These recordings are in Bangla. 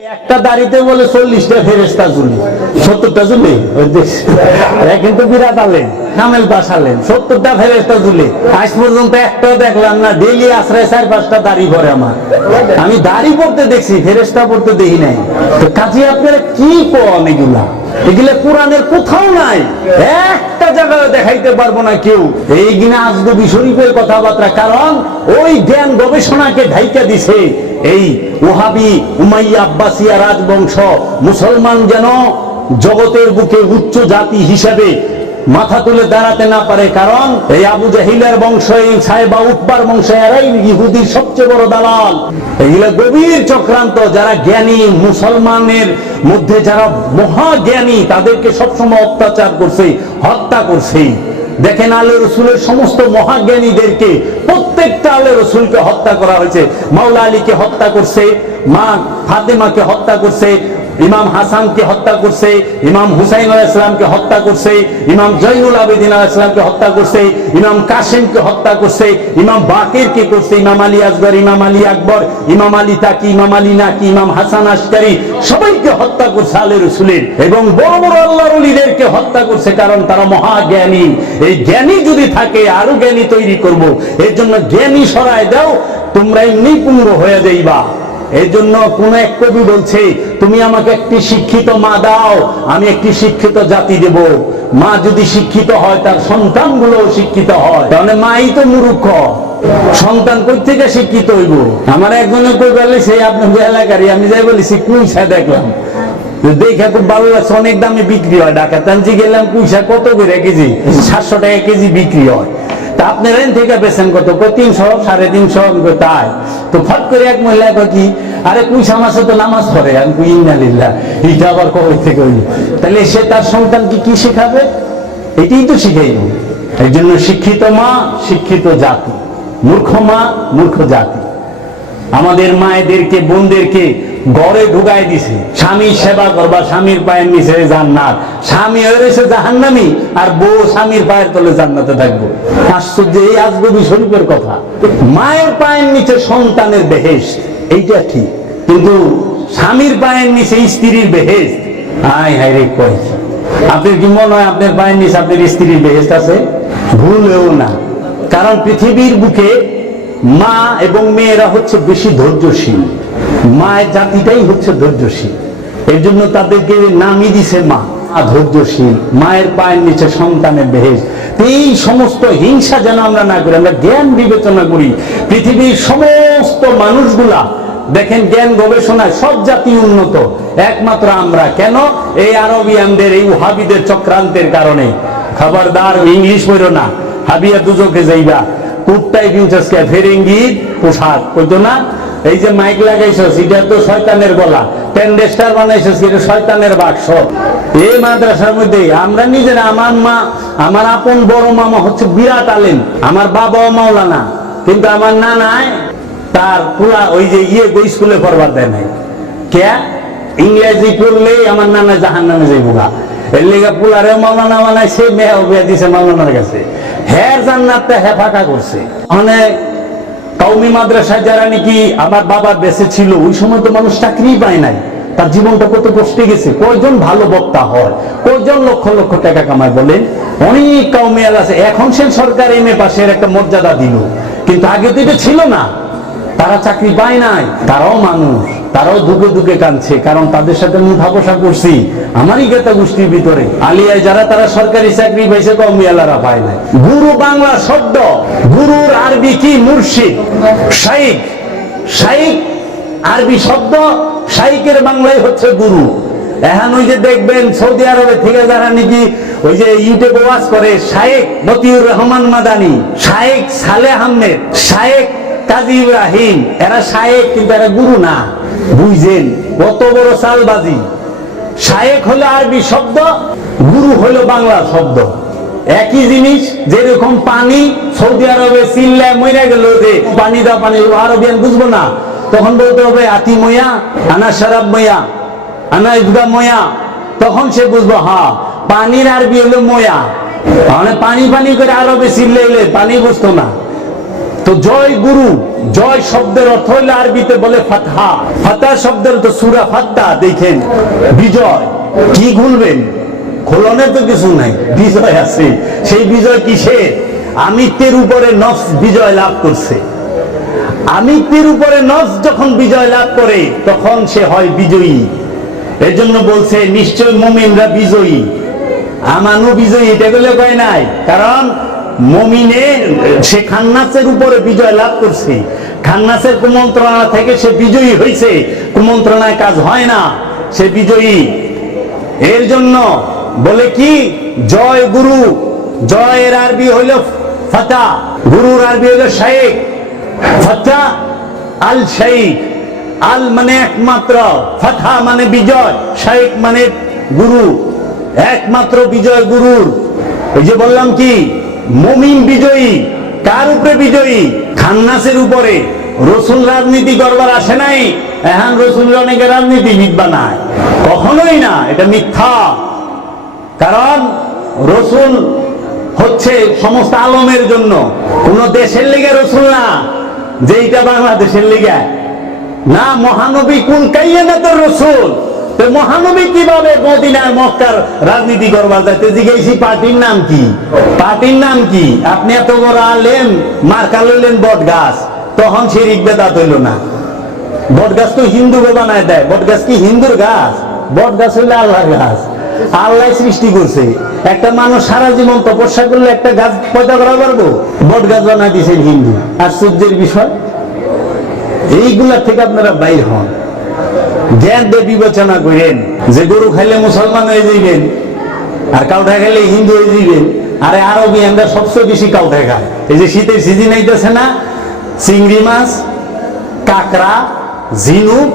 একটা দাড়িতে বলে চল্লিশটা ফেরেস্তা জুলি সত্তরটা জুলি কিন্তু বিরাট আলেন কামেল পাশ আলেন সত্তরটা ফেরেস্তা জুলি আজ পর্যন্ত একটাও দেখলাম না ডেলি আশ্রয় চার, পাঁচটা দাড়ি করে আমার। আমি দাড়ি পড়তে দেখছি ফেরেস্তা পড়তে দেখি নাই। তো কাজে, আপনারা কি কন এগুলা? এগুলা কোরআনের কোথাও নাই। একটা জায়গায় দেখাইতে পারব না কেউ। এই কিনা আজগবি শরীফের কথাবার্তা, কারণ ওই জ্ঞান গবেষণাকে ঢাইকা দিছে। এই ওহাবি উমাইয়া আব্বাসিয়া রাজবংশ মুসলমান যেন জগতের বুকে উচ্চ জাতি হিসেবে মাথা তুলে দাঁড়াতে না পারে, কারণ এই আবু জাহিলের বংশ, এই সাহেবা উৎবার বংশ, এরাই ইহুদির সবচেয়ে বড় দালাল। এগুলো গভীর চক্রান্ত। যারা জ্ঞানী মুসলমানের মধ্যে, যারা মহা জ্ঞানী তাদেরকে সবসময় অত্যাচার করছে, হত্যা করছে দেখেন আলে রসুলের সমস্ত মহাজ্ঞানীদেরকে প্রত্যেকটা আলে রসুলকে হত্যা করা হয়েছে। মাওলা আলীকে হত্যা করছে, মা ফাতেমাকে হত্যা করছে ইমাম হাসানকে হত্যা করছে, ইমাম হুসাইন আলাহ ইসলামকে হত্যা করছে, ইমাম জৈনুল আবেদিন আলাহ ইসলামকে হত্যা করছে, ইমাম কাসিমকে হত্যা করছে, ইমাম বাকিরকে করছে, ইমাম আলী আসগর, ইমাম আলী আকবর, ইমাম আলী তাকি, ইমাম আলী নাকি, ইমাম হাসান আসকারি সবাইকে হত্যা করছে আলে রসুলের। এবং বড় বড় আল্লাহর অলিদেরকে হত্যা করছে কারণ তারা মহাজ্ঞানী। এই জ্ঞানী যদি থাকে, আরও জ্ঞানী তৈরি করব। এর জন্য জ্ঞানী সরায় দাও, তোমরা এমনি পুঙ্গ হয়ে যাইবা। এই জন্য কোন এক কবি বলছে তুমি আমাকে একটি শিক্ষিত মা দাও, আমি একটি শিক্ষিত জাতি দেব। মা যদি শিক্ষিত হয়, তার সন্তানগুলো শিক্ষিত হয়। তাহলে মাই তো মূর্খ। সন্তান কই থেকে শিক্ষিত হইব? আমার একজনে কই বলে, সেই আপনার এলাকারই। আমি যাই বলেছি কুইসা দেখলাম। দেখে খুব ভালো লাগছে, অনেক দামে বিক্রি হয়। ঢাকা তানজি গেলাম কুইসা কত করে কেজি? সাতশো টাকা কেজি বিক্রি হয়। তা থেকে কত? তিনশো, সাড়ে তিনশো? কই, তাই। তো ফট করে এক মহিলা কি, আরে কুইসা মাসে তো নামাজ পড়ে। আমি কই আবার থেকে হইল। তাহলে সে তার সন্তানকে কি শেখাবে? এটাই তো শিখাইব এই জন্য শিক্ষিত মা, শিক্ষিত জাতি। মূর্খ মা, মূর্খ জাতি। আমাদের মায়েদেরকে, বোনদেরকে ঘরে ঢুকাই দিছে। স্বামীর সেবা করবা, স্বামীর পায়ের নিচে জান্নাত। স্বামী হয়ে রয়েছে জাহান্নামি, আর বউ স্বামীর পায়ের তলে জান্নাতে থাকব। আশ্চর্য, এই আজগবি শরীফের কথা। মায়ের পায়ের নিচে সন্তানের বেহেস এইটা ঠিক। কিন্তু স্বামীর পায়ের নিচে স্ত্রীর বেহেস আয় হায় রে কয়। আপনার কি মনে হয় আপনার পায়ের নিচে আপনার স্ত্রীর বেহেস্ট আছে? ভুলেও না। কারণ পৃথিবীর বুকে মা এবং মেয়েরা হচ্ছে বেশি ধৈর্যশীল। মায়ের জাতিটাই হচ্ছে ধৈর্যশীল। এর জন্য তাদেরকে নামই দিছে মা। ধৈর্যশীল, মায়ের পায়ের নিচে সন্তানের বেহেজ এই সমস্ত হিংসা যেন আমরা না করি, আমরা জ্ঞান বিবেচনা করি। পৃথিবীর সমস্ত মানুষগুলা, দেখেন জ্ঞান গবেষণায় সব জাতি উন্নত, একমাত্র আমরা। কেন? এই আরবিয়ানদের, এই হাবিদের চক্রান্তের কারণে। খবরদার, ইংলিশ পড়ো না, হাবিয়া দুজকে যাইবা। কুটটাই কিনছস ফেরেঙ্গি পোশাক না? এই যে মাইক লাগাইছস, এটা তো শয়তানের গলা। টেন্ডেস্টার বানাইছস এটা শয়তানের বাক্স। এই মাদ্রাসার মধ্যে আমরা নিজেরা, আমার মা, আমার আপন বড় মামা হচ্ছে বিরাট আলেম, আমার বাবাও মাওলানা। কিন্তু আমার নানায় তার পুরা ওই যে ইয়ে স্কুলে পড়বার দেয় নাই। কে ইংরেজি পড়লেই আমার নানা জাহান নামে যাইব গা। এর লেগে পুলারে মাওলানা বানাইছে মেয়ে বিয়া দিছে মাওলানার কাছে। হ্যার জান্নাতটা হে ফাঁকা করছে। মানে কৌমি মাদ্রাসায় যারা নাকি আমার বাবার বেঁচে ছিল, ওই সময় তো মানুষ চাকরি পায় নাই। তার জীবনটা কত কষ্টে গেছে। কয়জন ভালো বক্তা হয়? কয়জন লক্ষ লক্ষ টাকা কামায় বলেন অনেক কাউমেয়াল আছে। এখন সে সরকার এম এ পাশের একটা মর্যাদা দিল। কিন্তু আগে তো এটা ছিল না। তারা চাকরি পায় নাই। তারাও মানুষ। তারাও দুকে দুকে কাঁদছে, কারণ তাদের সাথে মুঠা বসা করছি। আমারই গেতা গোষ্ঠীর ভিতরে। আলিয়ায় যারা তারা সরকারি চাকরি পাইছে কমিয়ালারা পায় নাই। গুরু বাংলা শব্দ, গুরুর আরবি কি মুর্শিদ? শাইক শাইক আরবি শব্দ শাইকের বাংলায় হচ্ছে গুরু। এখন ওই যে দেখবেন সৌদি আরবে থেকে যারা নাকি ওই যে ইউটিউবে ওয়াজ করে শায়েক মতিউর রহমান মাদানি শায়েক সালে আহমেদ শায়েক কাজী ইব্রাহিম। এরা শায়েক কিন্তু এরা গুরু না। বুঝছেন কত বড় সালবাজি শায়েক হলো আরবি শব্দ, গুরু হলো বাংলা শব্দ। একই জিনিস, যেরকম পানি সৌদি আরবে চিল্লায় মরে গেল যে, পানি দাও, পানি আরবিয়ান বুঝব না। তখন বলতে হবে, আতি ময়া আনা সারাব ময়া আনা ইবদা ময়া তখন সে বুঝব হ্যাঁ পানির আরবি হলো ময়া মানে পানি পানি করে আরবে চিল্লাইলে পানি বুঝতো না। তো জয় গুরু, জয় শব্দের অর্থ হইলে আরবিতে বলে ফাতহা। ফাতা শব্দের তো সুরা ফাত্তা দেখেন, বিজয়। কি ভুলবেন? খোলনের তো কিছু নাই, বিজয় আছে। সেই বিজয় কিসের আমিত্বের উপরে নফস বিজয় লাভ করছে। আমিত্বের উপরে নফস যখন বিজয় লাভ করে, তখন সে হয় বিজয়ী। এর জন্য বলছে, নিশ্চয় মুমিনরা বিজয়ী। আমানু বিজয়ী, এটা বলে কয় নাই? কারণ মমিনের, সে খান্নাসের উপরে বিজয় লাভ করছে। খান্নাসের কুমন্ত্রণা থেকে সে বিজয়ী হয়েছে কুমন্ত্রণায় কাজ হয় না। সে বিজয়ী। এর জন্য বলে কি? জয় গুরু। জয়ের আরবি হইল ফাতা। গুরুর আরবি হইল শাইখ ফাতা আল শাইখ আল মানে একমাত্র। ফাথা মানে বিজয়। শাইখ মানে গুরু। একমাত্র বিজয় গুরুর। ওই যে বললাম কি? মমিন বিজয়ী, কার উপরে বিজয়ী? খান্নাসের উপরে। রসুল রাজনীতি করবার আসে নাই। এখন রসুল অনেকে রাজনীতিবিদ বানায়। কখনোই না, এটা মিথ্যা। কারণ রসুল হচ্ছে সমস্ত আলমের জন্য। কোন দেশের লিগে রসুল না যে এটা বাংলাদেশের লিগে। না মহানবী কোন কাইয়ে তোর রসুল? তো মহানবী কীভাবে মদিনার মক্কার রাজনীতি করবার যাইতে জিজ্ঞেসি, পার্টির নাম কি? পার্টির নাম কি? আপনি এত বড় আলেন মার্কা লইলেন বট গাছ তখন সে ঋগ্বেদা হইল না। বট গাছ তো হিন্দু বানায় দেয়। বট গাছ কি হিন্দুর গাছ? বট গাছ হইলে আল্লাহর গাছ। আল্লাহ সৃষ্টি করছে। একটা মানুষ সারা জীবন তপস্যা করলে একটা গাছ পয়দা করা পারব? বট গাছ বানায় দিয়েছেন হিন্দু। আর সূর্যের বিষয়? এইগুলা থেকে আপনারা বাইর হন। জ্ঞান দিয়ে বিবেচনা করেন, যে গরু খাইলে মুসলমান হয়ে যাইবেন, আর কাউঠা খাইলে হিন্দু হয়ে যাইবেন, আরে আরবি আমরা সবচেয়ে বেশি কাউঠা খায় এই যে শীতের সিজন আইতেছে না, চিংড়ি মাছ, কাকড়া, ঝিনুক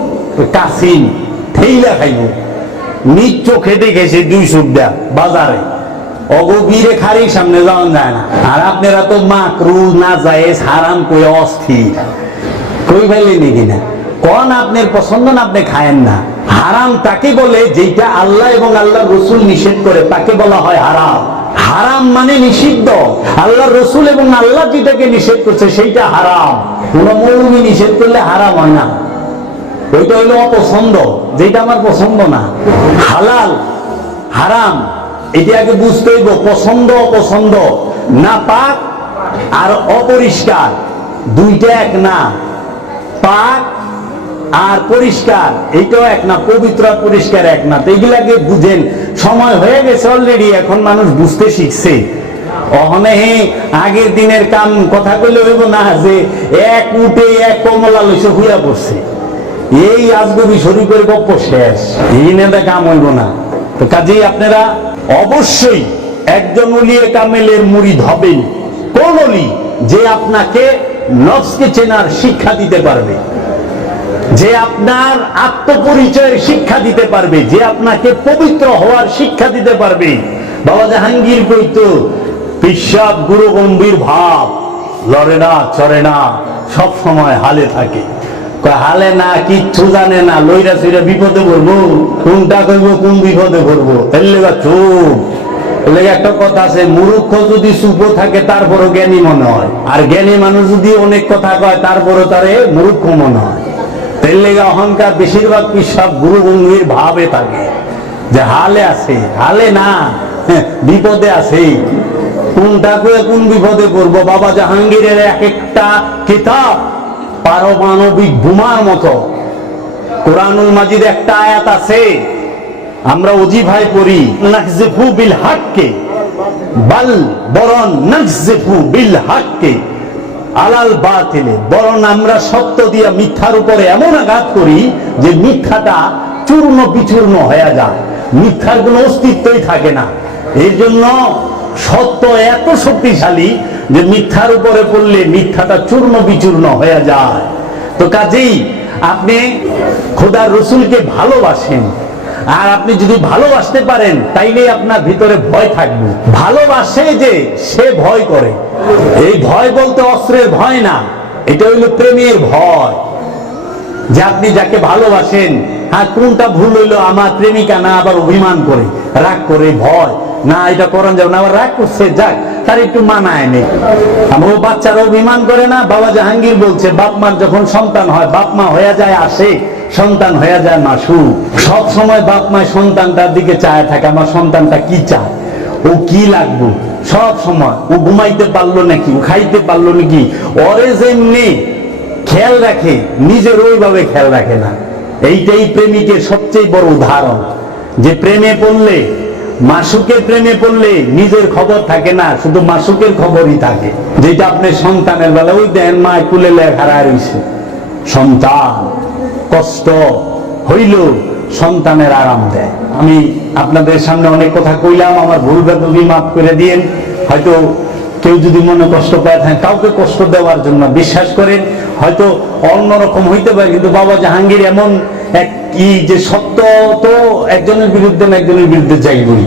কাসিম ঠেইলা খাইব। নিজ চোখে দেখেছে দুই সুবিধা বাজারে। অগভীরে খারির সামনে যাওয়া যায় না। আর আপনারা তো মাকরু না যায় হারাম কই অস্থির। কই ফেলে নাকি না কোন আপনার পছন্দ না, আপনি খায়েন না। হারাম তাকে বলে যেটা আল্লাহ এবং আল্লাহ রসুল নিষেধ করে, তাকে বলা হয় হারাম। হারাম মানে নিষিদ্ধ। আল্লাহ রসুল এবং আল্লাহ যেটাকে নিষেধ করছে, সেইটা হারাম। কোন মৌলবী নিষেধ করলে হারাম হয় না। ওইটা হইল অপছন্দ যেটা আমার পছন্দ না। হালাল, হারাম, এটা আগে বুঝতে হইব, পছন্দ, অপছন্দ। না পাক আর অপরিষ্কার, দুইটা এক না। পাক আর পরিষ্কার এইটাও এক না, পবিত্র পরিষ্কার এক না। এইগুলাকে বুঝেন, সময় হয়ে গেছে অলরেডি এখন মানুষ বুঝতে শিখছে। অহনে হে, আগের দিনের কাম, কথা কইলে হইব না যে এক উঠে এক কমলা লইছে, হুইয়া পড়ছে। এই আজগবি শরীর করে গপ্প শেষ। এই নেতা কাম হইব না। তো কাজেই আপনারা অবশ্যই একজন উলিয়ে কামেলের মুড়ি হবেন। কোন অলি যে আপনাকে নফসকে চেনার শিক্ষা দিতে পারবে। যে আপনার আত্মপরিচয়ের শিক্ষা দিতে পারবে, যে আপনাকে পবিত্র হওয়ার শিক্ষা দিতে পারবে। বাবা জাহাঙ্গীর কইতো পিসাব গুরু গম্ভীর ভাব, লড়ে না, চড়ে না, সব সময় হালে থাকে। হালে না, কিচ্ছু জানে না, লইরা সইরা বিপদে পড়ব। কোনটা কইব, কোন বিপদে পড়ব? বা চুপ। একটা কথা আছে, মূর্খ যদি চুপো থাকে, তারপরও জ্ঞানী মনে হয়। আর জ্ঞানী মানুষ যদি অনেক কথা কয়, তারপরও তারে মূর্খ মনে হয়। তেল লেগে অহংকার বেশিরভাগ পিসাব গুরু গম্ভীর ভাবে থাকে? যে হালে আছে, হালে না, বিপদে আছে কোনটা কোন বিপদে পড়ব? বাবা জাহাঙ্গীরের এক একটা কিতাব পারমাণবিক বোমার মতো। কোরআনুল মাজিদ একটা আয়াত আছে, আমরা অজি ভাই পড়ি নাকজিফু বিল হাক্কে, বাল বরং নাকজিফু বিল হাক্কে। আলাল বাতিলে, বরং আমরা সত্য দিয়া মিথ্যার উপরে এমন আঘাত করি যে মিথ্যাটা চূর্ণ বিচূর্ণ হয়ে যায়। মিথ্যার কোনো অস্তিত্বই থাকে না। এই জন্য সত্য এত শক্তিশালী যে মিথ্যার উপরে পড়লে মিথ্যাটা চূর্ণ বিচূর্ণ হয়ে যায়। তো কাজেই আপনি খোদার রসুলকে ভালোবাসেন আর আপনি যদি ভালোবাসতে পারেন তাইলে আপনার ভিতরে ভয় থাকবে। ভালোবাসে যে, সে ভয় করে। এই ভয় বলতে অস্ত্রের ভয় না, এটা হইল প্রেমের ভয়। যে আপনি যাকে ভালোবাসেন হ্যাঁ কোনটা ভুল হইল, আমার প্রেমিকা না, আবার অভিমান করে। রাগ করে ভয়। না, এটা করেন যাবে না, আবার রাগ করছে, যাক, তার একটু মানায় নেই ও বাচ্চারা অভিমান করে না, বাবা জাহাঙ্গীর বলছে, বাপ মার যখন সন্তান হয়, বাপ মা হয়ে যায় আসে, সন্তান হয়ে যায় মাসু সব সময় বাপ মা সন্তানটার দিকে চায় থাকে, আমার সন্তানটা কি চায়? ও কি লাগবো? সব সময়। ও ঘুমাইতে পারল নাকি? ও খাইতে পারল নাকি? ওরে যেমনি খেয়াল রাখে, নিজের ওইভাবে খেয়াল রাখে না। এইটাই প্রেমিকের সবচেয়ে বড় উদাহরণ। যে প্রেমে পড়লে, মাসুকের প্রেমে পড়লে নিজের খবর থাকে না, শুধু মাসুকের খবরই থাকে। যেটা আপনি সন্তানের বেলা ওই দেন মা কুলে লেখারা রয়েছে। সন্তান, কষ্ট হইল সন্তানের আরাম দেয়। আমি আপনাদের সামনে অনেক কথা কইলাম, আমার ভুল বেদবি মাফ করে দিয়েন। হয়তো কেউ যদি মনে কষ্ট পায় থাকেন কাউকে কষ্ট দেওয়ার জন্য বিশ্বাস করেন। হয়তো অন্যরকম হইতে পারে, কিন্তু বাবা জাহাঙ্গীর এমন কি যে সত্য তো একজনের বিরুদ্ধে না একজনের বিরুদ্ধে যাইবই